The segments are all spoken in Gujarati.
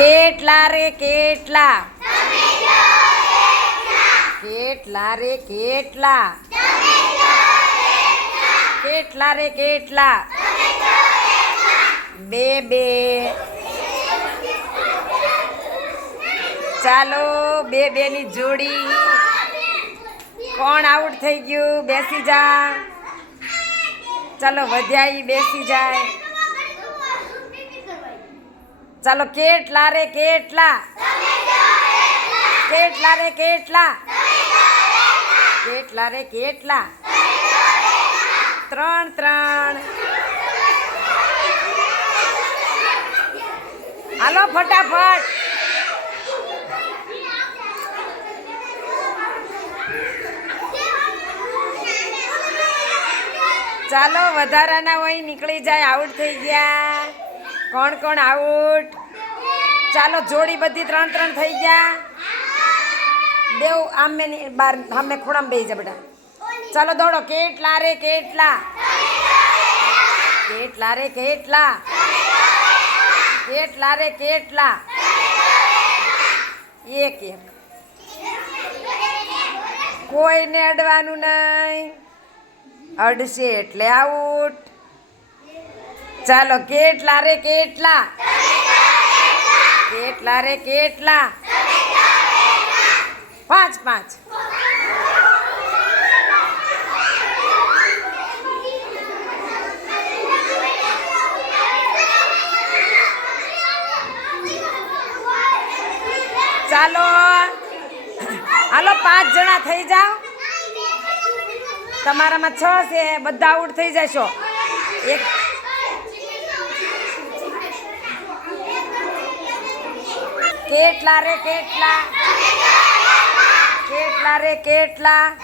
કેટલા રે કેટલા? કેટલા રે કેટલા? કેટલા રે કેટલા? બે બે. ચાલો બે બે ની જોડી. કોણ આઉટ થઈ ગયું? બેસી જા. ચાલો વધ્યા બેસી જાય. ચાલો કેટલા રે કેટલા? કેટલા રે કેટલા? કેટલા રે કેટલા? ત્રણ ત્રણ. હાલો ફટાફટ. ચાલો, વધારાના હોય, નીકળી જાય આઉટ થઈ ગયા. કોણ કોણ આઉટ ચાલો, જોડી બધી ત્રણ ત્રણ થઈ ગયા. દેવ આમે બાર આમે ખૂણામાં બેસી જા બેટા. ચાલો, દોડો. કેટલા રે, કેટલા? કેટલા રે, કેટલા? કેટલા રે, કેટલા? એક એક. કોઈને અડવાનું નહીં. અડશે એટલે આઉટ. ચાલો, કેટલા રે કેટલા? કેટલા રે કેટલા? પાંચ પાંચ. ચાલો. હાલો, પાંચ જણા થઈ જાઓ. તમારામાં છ છે, બધા આઉટ થઈ જશો. એક કેટલા રે, કેટલા? કેટલા રે, કેટલા?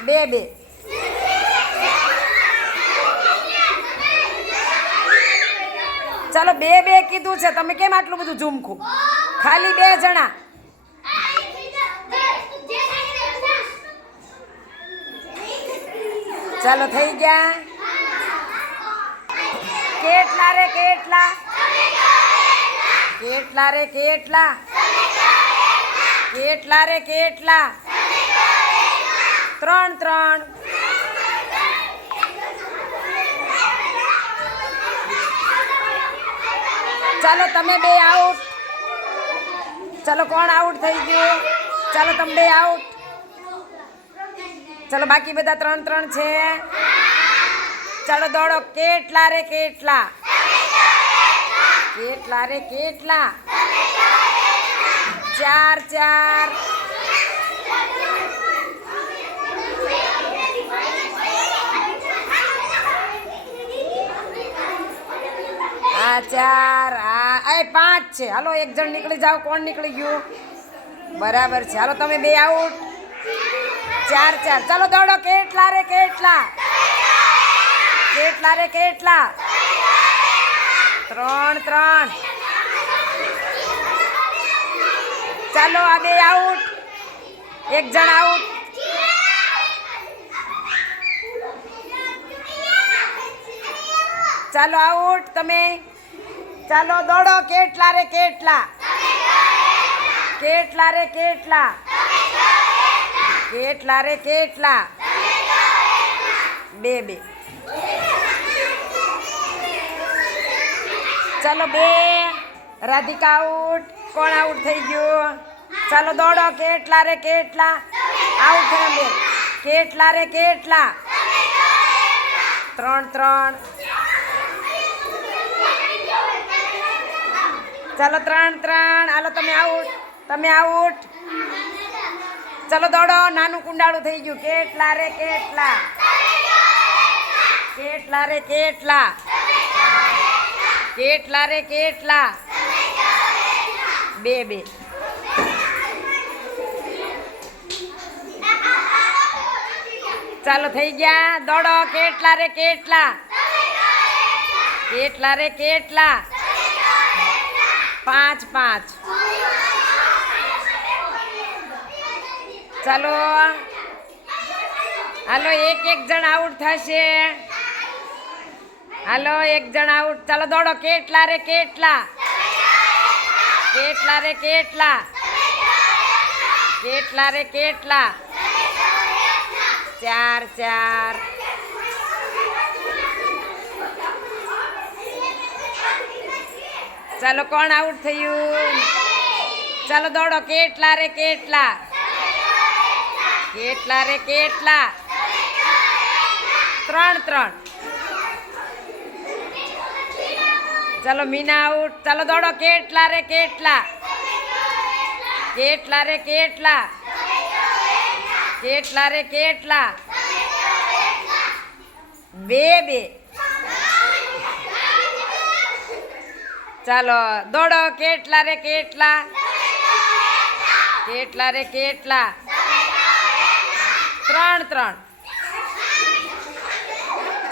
બે બે. ચાલો, બે બે કીધું છે. તમે કેમ આટલું બધું ઝૂમખું? ખાલી બે જણા. ચાલો થઈ ગયા? કેટલા રે કેટલા? કેટલા રે કેટલા? કેટલા રે કેટલા? ત્રણ ત્રણ. ચાલો તમે બે આઉટ ચાલો કોણ આઉટ થઈ ગયું? ચાલો તમે બે આઉટ ચાલો, બાકી બધા ત્રણ ત્રણ છે. ચાલો, દોડો. કેટલા રે કેટલા? કેટલા રે કેટલા? ચાર ચાર. આ ચાર. આ એ, પાંચ છે. હાલો, એક જણ નીકળી જાઓ. કોણ નીકળી ગયું? બરાબર છે. હાલો, તમે બે આઉટ ચાર ચાર. ચાલો દોડો. કેટલા રે, કેટલા? કેટલા રે, કેટલા? ત્રણ ત્રણ. ચાલો, આ બે આઉટ એક જણ આઉટ ચાલો આઉટ તમે? ચાલો, દોડો. કેટલા રે, કેટલા? કેટલા રે, કેટલા? કેટલા રે કેટલા? બે બે. ચાલો બે. રાધિકા આઉટ કોણ આઉટ થઈ ગયું? ચાલો દોડો, કેટલા રે કેટલા? આઉટ થયા બે. કેટલા રે કેટલા? ત્રણ ત્રણ. ચાલો ત્રણ ત્રણ. હાલો, તમે આઉટ તમે આઉટ ચાલો દોડો, નાનું કુંડાળું થઈ ગયું. કેટલા રે, કેટલા? કેટલા રે, કેટલા? કેટલા રે, કેટલા? બે બે. ચાલો થઈ ગયા. દોડો, કેટલા રે, કેટલા? કેટલા રે, કેટલા? પાંચ પાંચ. ચાલો. હાલો, એક એક જણ આઉટ થશે. હાલો, એક જણ આઉટ ચાલો, દોડો. કેટલા રે કેટલા? કેટલા રે કેટલા? કેટલા રે કેટલા? ચાર ચાર. ચાલો, કોણ આઉટ થયું? ચાલો, દોડો. કેટલા રે કેટલા? કેટલા રે કેટલા? ત્રણ ત્રણ. ચાલો, મીના આઉટ. ચાલો, દોડો. કેટલા રે કેટલા? કેટલા રે કેટલા? કેટલા રે કેટલા? બે બે. ચાલો, દોડો. કેટલા રે કેટલા? કેટલા રે કેટલા? ત્રણ ત્રણ.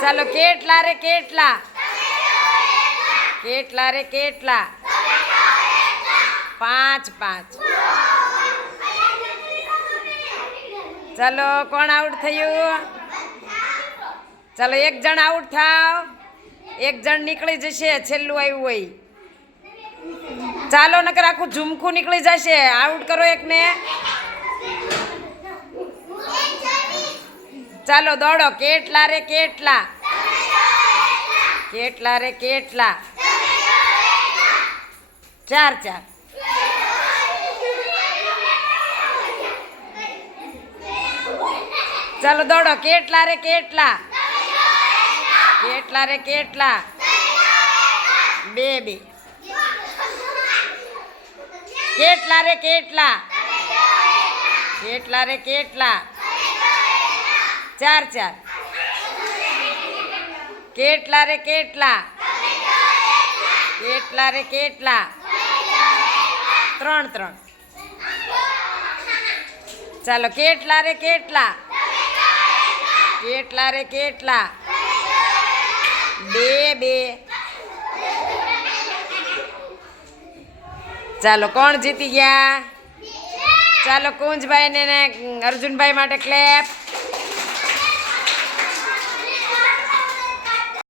ચાલો, કેટલા રે કેટલા? કેટલા રે કેટલા? પાંચ પાંચ. ચાલો, કોણ આઉટ થયું? ચાલો, એક જણ આઉટ થાવ. એક જણ નીકળી જશે, છેલ્લું આવ્યું હોય. ચાલો, નકર આખું ઝુમખું નીકળી જશે. આઉટ કરો એકને. ચાલો દોડો. કેટલા રે કેટલા? કેટલા રે કેટલા? ચાર ચાર. ચાલો દોડો. કેટલા રે કેટલા? કેટલા રે કેટલા? બે બે. કેટલા રે કેટલા? કેટલા રે કેટલા? ચાર ચાર. કેટલા રે કેટલા? કેટલા રે કેટલા? ત્રણ ત્રણ. ચાલો, કેટલા રે કેટલા? કેટલા રે કેટલા? બે બે. ચાલો, કોણ જીતી ગયા? ચાલો કુંજભાઈ ને અર્જુનભાઈ માટે ક્લેપ